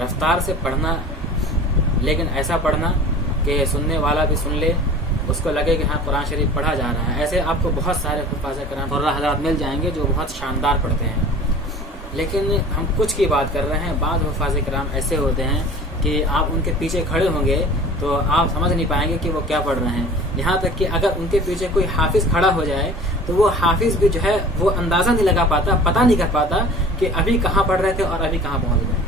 رفتار سے پڑھنا، لیکن ایسا پڑھنا کہ سننے والا بھی سن لے، اس کو لگے کہ ہاں قرآن شریف پڑھا جا رہا ہے. ایسے آپ کو بہت سارے حفاظ کرام اور حضرات مل جائیں گے جو بہت شاندار پڑھتے ہیں. لیکن ہم کچھ کی بات کر رہے ہیں. بعض حفاظ کرام ایسے ہوتے ہیں کہ آپ ان کے پیچھے کھڑے ہوں گے تو آپ سمجھ نہیں پائیں گے کہ وہ کیا پڑھ رہے ہیں. یہاں تک کہ اگر ان کے پیچھے کوئی حافظ کھڑا ہو جائے تو وہ حافظ بھی جو ہے وہ اندازہ نہیں لگا پاتا، پتہ نہیں کر پاتا کہ ابھی کہاں پڑھ رہے تھے اور ابھی کہاں پہنچ گئے.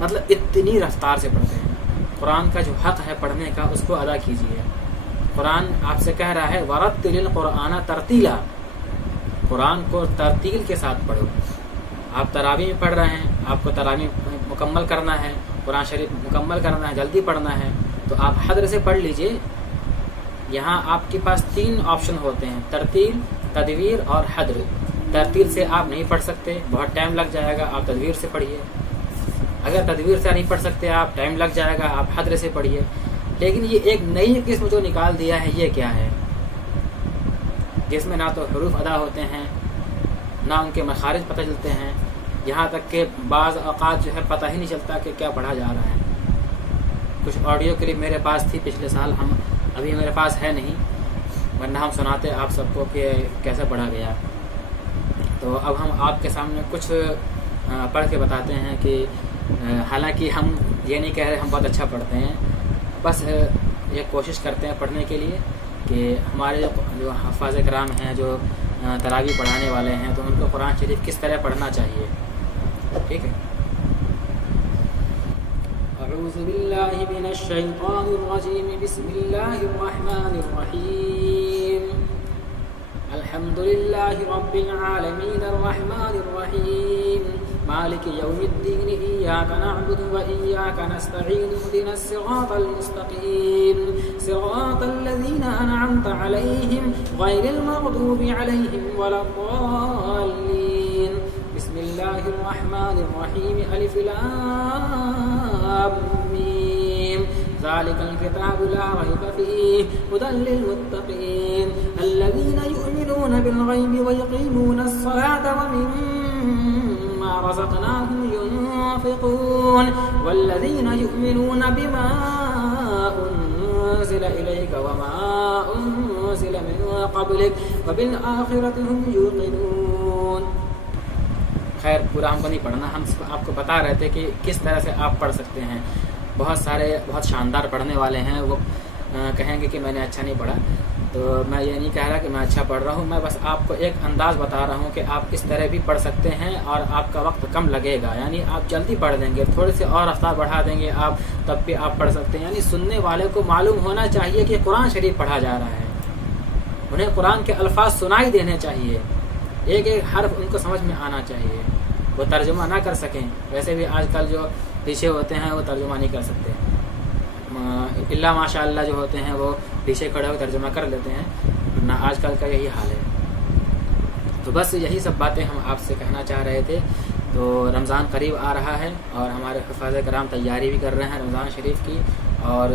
مطلب اتنی رفتار سے پڑھتے ہیں. قرآن کا جو حق ہے پڑھنے کا اس کو ادا کیجیے. قرآن آپ سے کہہ رہا ہے وَرَتِّلِ الْقُرْآنَ تَرْتِيلًا، قرآن کو ترتیل کے ساتھ پڑھو. آپ تراویح میں پڑھ رہے ہیں، آپ کو تراویح مکمل کرنا ہے، قرآن شریف مکمل کرنا ہے، جلدی پڑھنا ہے، تو آپ حدر سے پڑھ لیجئے. یہاں آپ کے پاس 3 آپشن ہوتے ہیں، ترتیل، تدویر اور حدر. ترتیل سے آپ نہیں پڑھ سکتے، بہت ٹائم لگ جائے گا، آپ تدویر سے پڑھیے. اگر تدویر سے نہیں پڑھ سکتے آپ، ٹائم لگ جائے گا، آپ حدر سے پڑھیے. لیکن یہ ایک نئی قسم جو نکال دیا ہے، یہ کیا ہے؟ جس میں نہ تو حروف ادا ہوتے ہیں، نہ ان کے مخارج پتہ چلتے ہیں، یہاں تک کہ بعض اوقات جو ہے پتہ ہی نہیں چلتا کہ کیا پڑھا جا رہا ہے. کچھ آڈیو کلپ میرے پاس تھی پچھلے سال، ابھی میرے پاس ہے نہیں، ورنہ ہم سناتے آپ سب کو کہ کیسے پڑھا گیا. تو اب ہم آپ کے سامنے کچھ پڑھ کے بتاتے ہیں کہ حالانکہ ہم یہ نہیں کہہ رہے ہم بہت اچھا پڑھتے ہیں، بس یہ کوشش کرتے ہیں پڑھنے کے لیے کہ ہمارے جو حفاظ کرام ہیں، جو تراویح پڑھانے والے ہیں، تو ان کو قرآن شریف کس طرح پڑھنا چاہیے. ٹھیک ہے. اعوذ باللہ من الشیطان الرجیم، بسم اللہ الرحمن الرحیم. الحمد للہ رب العالمین الرحمن الرحیم مالک یوم الدین ایاک نعبد و ایاک نستعین اهدنا الصراط المستقیم صراط الذین انعمت علیہم غیر المغضوب علیہم ولا الضالین. بسم اللہ الرحمن الرحیم. الف لام میم ذلك الكتاب لا ريب فيه هدى للمتقين الذين يؤمنون بالغيب ويقيمون الصلاة ومما رزقناهم ينفقون والذين يؤمنون بما أنزل إليك وما أنزل من قبلك وبالآخرة هم يوقنون. خیر پورا ہم کو نہیں پڑھنا، ہم آپ کو بتا رہے تھے کہ کس طرح سے آپ پڑھ سکتے ہیں. بہت سارے بہت شاندار پڑھنے والے ہیں، وہ کہیں گے کہ میں نے اچھا نہیں پڑھا. تو میں یہ نہیں کہہ رہا کہ میں اچھا پڑھ رہا ہوں، میں بس آپ کو ایک انداز بتا رہا ہوں کہ آپ کس طرح بھی پڑھ سکتے ہیں اور آپ کا وقت کم لگے گا. یعنی آپ جلدی پڑھ دیں گے، تھوڑے سے اور رفتار بڑھا دیں گے آپ، تب بھی آپ پڑھ سکتے ہیں. یعنی سننے والے کو معلوم ہونا چاہیے کہ قرآن شریف پڑھا جا رہا ہے، انہیں قرآن کے الفاظ سنائی دینے چاہیے، ایک ایک حرف ان کو سمجھ میں آنا چاہیے. وہ ترجمہ نہ کر سکیں، ویسے بھی آج کل جو پیچھے ہوتے ہیں وہ ترجمہ نہیں کر سکتے، اللہ ماشاء اللہ جو ہوتے ہیں وہ پیچھے کھڑے ہو ترجمہ کر لیتے ہیں، ورنہ آج کل کا یہی حال ہے. تو بس یہی سب باتیں ہم آپ سے کہنا چاہ رہے تھے. تو رمضان قریب آ رہا ہے اور ہمارے حفاظ کرام تیاری بھی کر رہے ہیں رمضان شریف کی، اور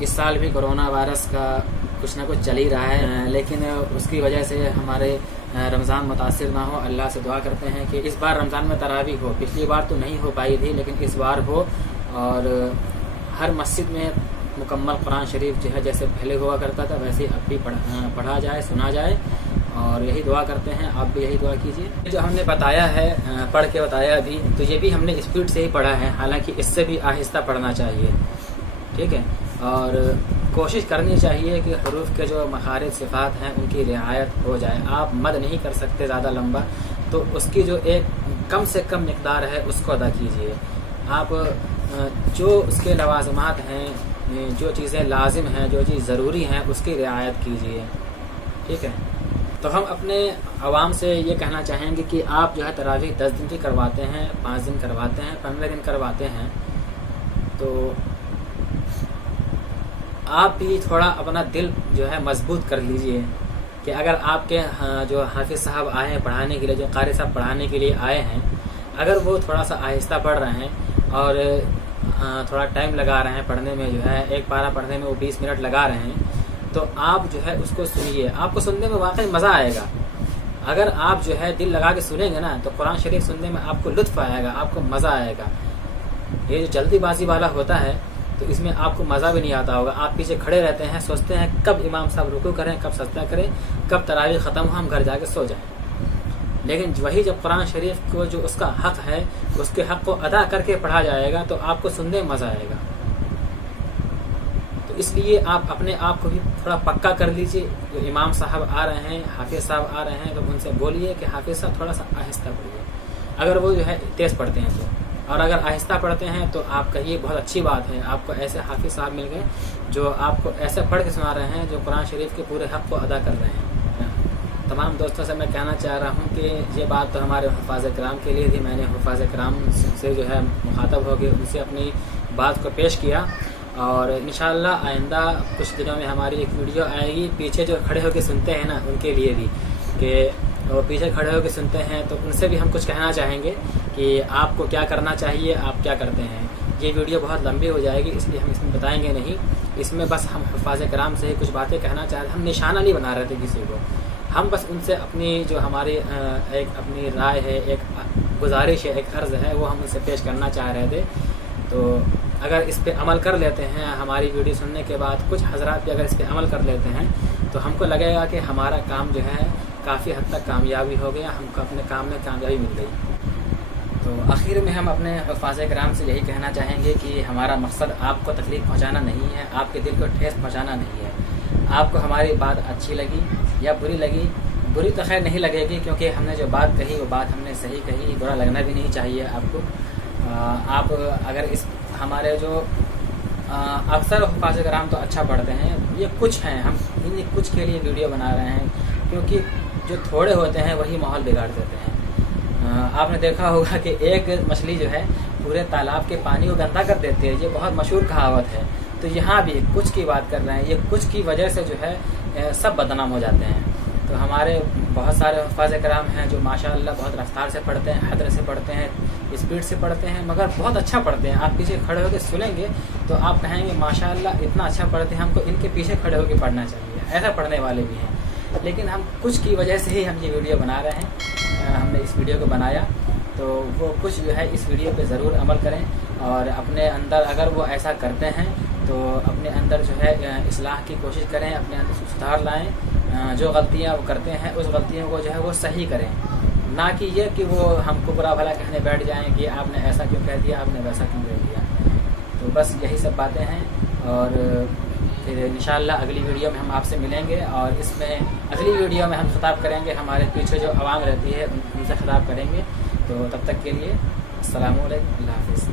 اس سال بھی کرونا وائرس کا کچھ نہ کچھ چل ہی رہا ہے، لیکن اس کی وجہ سے ہمارے رمضان متاثر نہ ہو. اللہ سے دعا کرتے ہیں کہ اس بار رمضان میں تراویح ہو. پچھلی بار تو نہیں ہو پائی تھی، لیکن اس بار ہو، اور ہر مسجد میں مکمل قرآن شریف جو ہے جیسے پہلے ہوا کرتا تھا ویسے اب بھی پڑھا جائے، سنا جائے، اور یہی دعا کرتے ہیں. آپ بھی یہی دعا کیجیے. جو ہم نے بتایا ہے، پڑھ کے بتایا ابھی، تو یہ بھی ہم نے اسپیڈ سے ہی پڑھا ہے، حالانکہ اس سے بھی آہستہ پڑھنا چاہیے. ٹھیک ہے. اور کوشش کرنی چاہیے کہ حروف کے جو مخارج صفات ہیں ان کی رعایت ہو جائے. آپ مد نہیں کر سکتے زیادہ لمبا، تو اس کی جو ایک کم سے کم مقدار ہے اس کو ادا کیجیے. آپ جو اس کے لوازمات ہیں، جو چیزیں لازم ہیں، جو چیز ضروری ہیں، اس کی رعایت کیجیے. ٹھیک ہے. تو ہم اپنے عوام سے یہ کہنا چاہیں گے کہ آپ جو ہے تراویح 10 دن کی کرواتے ہیں، 5 دن کرواتے ہیں، 15 دن کرواتے ہیں، تو آپ بھی تھوڑا اپنا دل جو ہے مضبوط کر لیجئے کہ اگر آپ کے جو حافظ صاحب آئے ہیں پڑھانے کے لیے، جو قاری صاحب پڑھانے کے لیے آئے ہیں، اگر وہ تھوڑا سا آہستہ پڑھ رہے ہیں اور تھوڑا ٹائم لگا رہے ہیں پڑھنے میں، جو ہے ایک پارہ پڑھنے میں وہ 20 منٹ لگا رہے ہیں، تو آپ جو ہے اس کو سنیے. آپ کو سننے میں واقعی مزہ آئے گا. اگر آپ جو ہے دل لگا کے سنیں گے نا، تو قرآن شریف سننے میں آپ کو لطف آئے گا، آپ کو مزہ آئے گا. یہ جو جلدی بازی والا ہوتا ہے تو اس میں آپ کو مزہ بھی نہیں آتا ہوگا. آپ پیچھے کھڑے رہتے ہیں, سوچتے ہیں کب امام صاحب رکوع کریں, کب سجدہ کریں, کب تراویح ختم ہو, ہم گھر جا کے سو جائیں. لیکن وہی جب قرآن شریف کو جو اس کا حق ہے اس کے حق کو ادا کر کے پڑھا جائے گا تو آپ کو سننے میں مزہ آئے گا. تو اس لیے آپ اپنے آپ کو بھی تھوڑا پکا کر لیجیے. جو امام صاحب آ رہے ہیں, حافظ صاحب آ رہے ہیں, تو ان سے بولیے کہ حافظ صاحب تھوڑا سا آہستہ پڑھیے, اگر وہ جو ہے تیز پڑھتے ہیں تو. اور اگر آہستہ پڑھتے ہیں تو آپ کہیے بہت اچھی بات ہے, آپ کو ایسے حافظ صاحب مل گئے جو آپ کو ایسے پڑھ کے سنا رہے ہیں جو قرآن شریف کے پورے حق کو ادا کر رہے ہیں. تمام دوستوں سے میں کہنا چاہ رہا ہوں کہ یہ بات تو ہمارے حفاظ کرام کے لیے تھی. میں نے حفاظ کرام سے جو ہے مخاطب ہو کے ان سے اپنی بات کو پیش کیا, اور انشاءاللہ آئندہ کچھ دنوں میں ہماری ایک ویڈیو آئے گی پیچھے جو کھڑے ہو کے سنتے ہیں نا ان کے لیے بھی, کہ وہ پیچھے کھڑے ہو کے سنتے ہیں تو ان سے بھی ہم کچھ کہنا چاہیں گے کہ آپ کو کیا کرنا چاہیے, آپ کیا کرتے ہیں. یہ ویڈیو بہت لمبی ہو جائے گی اس لیے ہم اس میں بتائیں گے نہیں. اس میں بس ہم حفاظ کرام سے ہی کچھ باتیں کہنا چاہ رہے ہیں. ہم نشانہ نہیں بنا رہے تھے کسی کو, ہم بس ان سے اپنی جو ہماری ایک اپنی رائے ہے, ایک گزارش ہے, ایک عرض ہے, وہ ہم ان سے پیش کرنا چاہ رہے تھے. تو اگر اس پہ عمل کر لیتے ہیں, ہماری ویڈیو سننے کے بعد کچھ حضرات بھی اگر اس پہ عمل کر لیتے ہیں تو ہم کو لگے گا کہ ہمارا کام جو ہے کافی حد تک کامیابی ہو گیا, ہم کو اپنے کام میں کامیابی مل گئی. تو آخر میں ہم اپنے حفاظ کرام سے یہی کہنا چاہیں گے کہ ہمارا مقصد آپ کو تکلیف پہنچانا نہیں ہے, آپ کے دل کو ٹھیس پہنچانا نہیں ہے. آپ کو ہماری بات اچھی لگی یا بری لگی, بری تو خیر نہیں لگے گی کیونکہ ہم نے جو بات کہی وہ بات ہم نے صحیح کہی, برا لگنا بھی نہیں چاہیے آپ کو. آپ اگر اس ہمارے جو اکثر حفاظ کرام تو اچھا پڑھتے ہیں, یہ کچھ ہیں, ہم ان کچھ کے لیے ویڈیو بنا رہے ہیں کیونکہ جو تھوڑے ہوتے ہیں وہی ماحول بگاڑ دیتے ہیں. آپ نے دیکھا ہوگا کہ ایک مچھلی جو ہے پورے تالاب کے پانی کو گندا کر دیتی ہے, یہ بہت مشہور کہاوت ہے. تو یہاں بھی کچھ کی بات کر رہے ہیں, یہ کچھ کی وجہ سے جو ہے سب بدنام ہو جاتے ہیں. تو ہمارے بہت سارے حفاظ کرام ہیں جو ماشاءاللہ بہت رفتار سے پڑھتے ہیں, حدر سے پڑھتے ہیں, اسپیڈ سے پڑھتے ہیں, مگر بہت اچھا پڑھتے ہیں. آپ پیچھے کھڑے ہو کے سنیں گے تو آپ کہیں گے ماشاءاللہ اتنا اچھا پڑھتے ہیں, ہم کو ان کے پیچھے کھڑے ہو کے پڑھنا چاہیے. ایسا پڑھنے والے بھی ہیں, لیکن ہم کچھ کی وجہ سے ہی ہم یہ ویڈیو بنا رہے ہیں. ہم نے اس ویڈیو کو بنایا تو وہ کچھ جو ہے اس ویڈیو پہ ضرور عمل کریں, اور اپنے اندر اگر وہ ایسا کرتے ہیں تو اپنے اندر جو ہے اصلاح کی کوشش کریں, اپنے اندر سدھار لائیں. جو غلطیاں وہ کرتے ہیں اس غلطیوں کو جو ہے وہ صحیح کریں, نہ کہ یہ کہ وہ ہم کو برا بھلا کہنے بیٹھ جائیں کہ آپ نے ایسا کیوں کہہ دیا, آپ نے ویسا کیوں کہہ دیا. تو بس یہی سب باتیں ہیں, اور پھر انشاءاللہ اگلی ویڈیو میں ہم آپ سے ملیں گے, اور اس میں اگلی ویڈیو میں ہم خطاب کریں گے ہمارے پیچھے جو عوام رہتی ہے ان سے خطاب کریں گے. تو تب تک کے لیے السلام علیکم, اللہ حافظ.